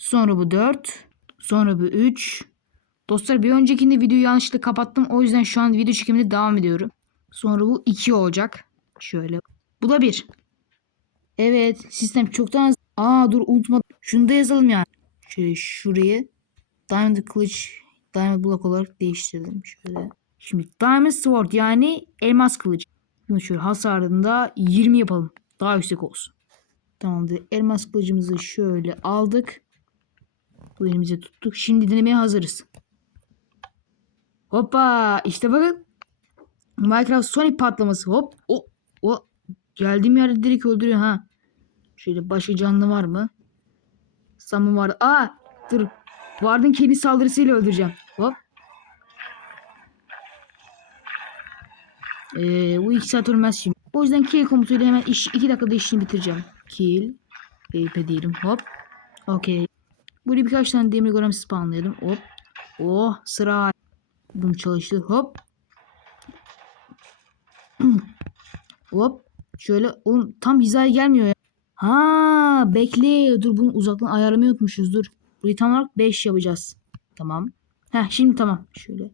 Sonra bu 4. Sonra bu 3. Dostlar bir öncekinde videoyu yanlışlıkla kapattım. O yüzden şu an video çekimine devam ediyorum. Sonra bu 2 olacak. Şöyle. Bu da 1. Evet. Sistem çoktan. Aa dur unutma. Şunu da yazalım yani. Şöyle şurayı Diamond kılıç Diamond block olarak değiştirdim. Şöyle. Şimdi Diamond Sword yani elmas kılıç. Şimdi şöyle hasarında 20 yapalım. Daha yüksek olsun. Tamamdır. Elmas kılıcımızı şöyle aldık. Bu elimize tuttuk. Şimdi denemeye hazırız. Hoppa. işte bakın. Minecraft Sonic patlaması. Hop. O. O. Geldiğim yerde direkt öldürüyor ha. Şöyle başka canlı var mı? Samı var. Aa. Dur. Vardın kendi saldırısıyla öldüreceğim. Hop. Ee, bu iki saat ölmez şimdi. O yüzden kill komutuyla hemen iş, iki dakikada işini bitireceğim. Kill. Eyüp diyelim. Hop. Okey. Buraya birkaç tane demir golem spawnlayalım. Hop. Oh sıra. Bunu çalıştı. Hop. Hop. Şöyle oğlum tam hizaya gelmiyor ya. Ha bekle. Dur bunu uzaktan ayarlamayı unutmuşuz. Dur. Burayı tam olarak 5 yapacağız. Tamam. Heh şimdi tamam. Şöyle.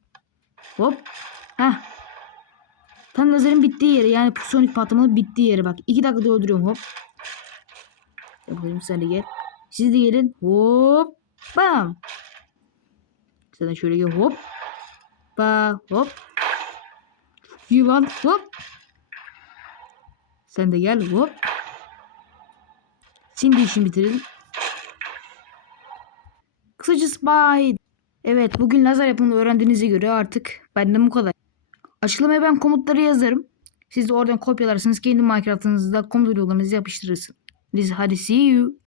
Hop. Heh. Tam lazerin bittiği yeri yani Sonic patlamalı bittiği yeri bak. 2 dakikada öldürüyorum hop. Yapayım sen de gel. Siz de gelin. Hop. Bam. De şöyle gel hop. Ba hop. Yılan hop. Sen de gel hop. Şimdi işini bitirelim. Kısacası bye. Evet bugün lazer yapımını öğrendiğinize göre artık benden bu kadar. Açıklamaya ben komutları yazarım. Siz de oradan kopyalarsınız. Kendi Minecraft'ınızda komut uygulamanızı yapıştırırsınız. Hadi see you.